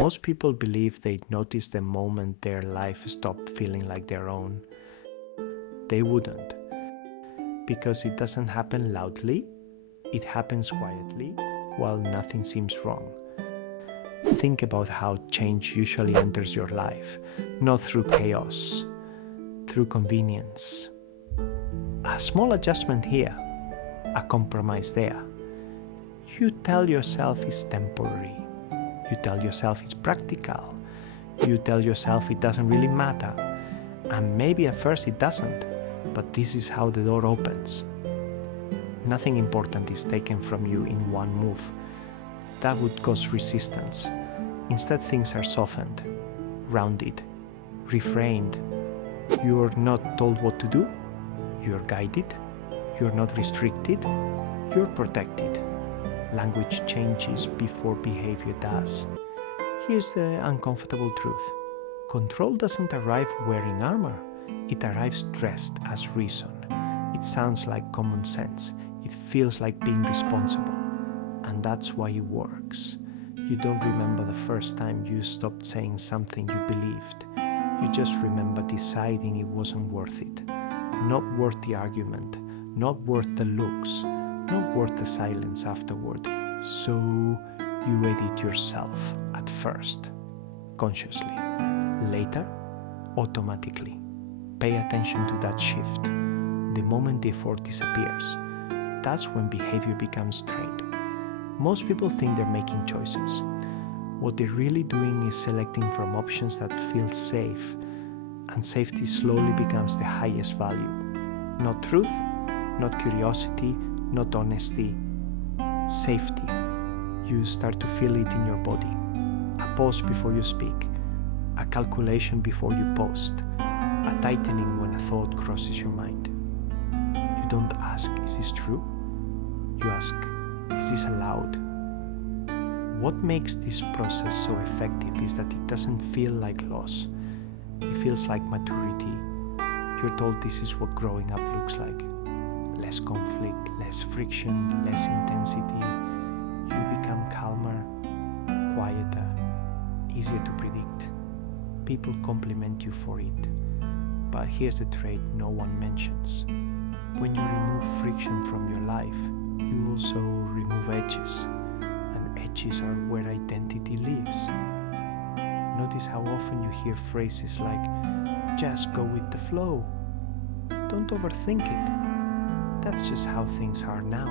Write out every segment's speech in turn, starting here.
Most people believe they'd notice the moment their life stopped feeling like their own. They wouldn't, because it doesn't happen loudly, it happens quietly, while nothing seems wrong. Think about how change usually enters your life, not through chaos, through convenience. A small adjustment here, a compromise there. You tell yourself it's temporary. You tell yourself it's practical. You tell yourself it doesn't really matter. And maybe at first it doesn't, but this is how the door opens. Nothing important is taken from you in one move. That would cause resistance. Instead, things are softened, rounded, reframed. You're not told what to do. You're guided. You're not restricted. You're protected. Language changes before behavior does. Here's the uncomfortable truth. Control doesn't arrive wearing armor. It arrives dressed as reason. It sounds like common sense. It feels like being responsible. And that's why it works. You don't remember the first time you stopped saying something you believed. You just remember deciding it wasn't worth it. Not worth the argument. Not worth the looks. Not worth the silence afterward. So you edit yourself at first, consciously. Later, automatically. Pay attention to that shift. The moment the effort disappears, that's when behavior becomes trained. Most people think they're making choices. What they're really doing is selecting from options that feel safe, and safety slowly becomes the highest value. Not truth, not curiosity, not honesty, safety. You start to feel it in your body. A pause before you speak, a calculation before you post, a tightening when a thought crosses your mind. You don't ask, is this true? You ask, is this allowed? What makes this process so effective is that it doesn't feel like loss. It feels like maturity. You're told this is what growing up looks like. Less conflict, less friction, less intensity. You become calmer, quieter, easier to predict. People compliment you for it. But here's the trait no one mentions. When you remove friction from your life, you also remove edges. And edges are where identity lives. Notice how often you hear phrases like, just go with the flow. Don't overthink it. That's just how things are now.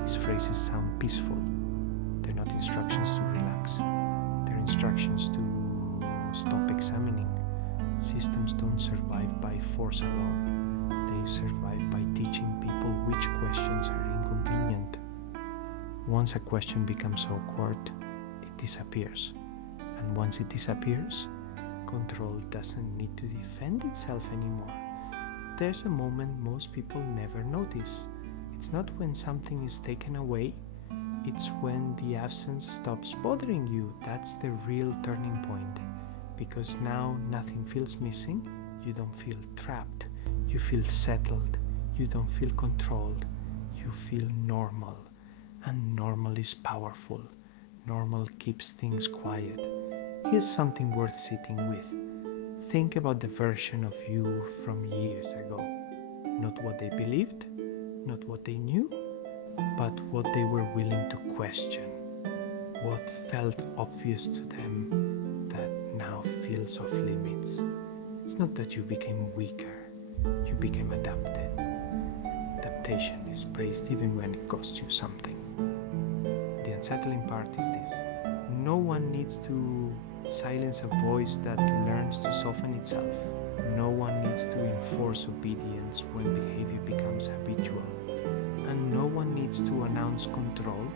These phrases sound peaceful. They're not instructions to relax. They're instructions to stop examining. Systems don't survive by force alone. They survive by teaching people which questions are inconvenient. Once a question becomes awkward, it disappears. And once it disappears, control doesn't need to defend itself anymore. There's a moment most people never notice. It's not when something is taken away, it's when the absence stops bothering you. That's the real turning point. Because now nothing feels missing, you don't feel trapped, you feel settled, you don't feel controlled, you feel normal. And normal is powerful. Normal keeps things quiet. Here's something worth sitting with. Think about the version of you from years ago. Not what they believed, not what they knew, but what they were willing to question. What felt obvious to them that now feels off limits. It's not that you became weaker, you became adapted. Adaptation is praised even when it costs you something. The unsettling part is this. No one needs to silence a voice that learns to soften itself. No one needs to enforce obedience when behavior becomes habitual. And no one needs to announce control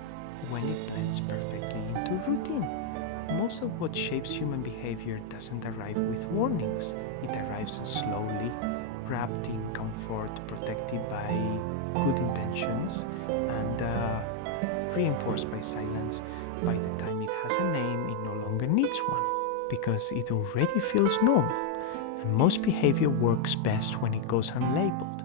when it blends perfectly into routine. Most of what shapes human behavior doesn't arrive with warnings. It arrives slowly, wrapped in comfort, protected by good intentions, and reinforced by silence. By the time it has a name, it no longer needs one, because it already feels normal. And most behavior works best when it goes unlabeled.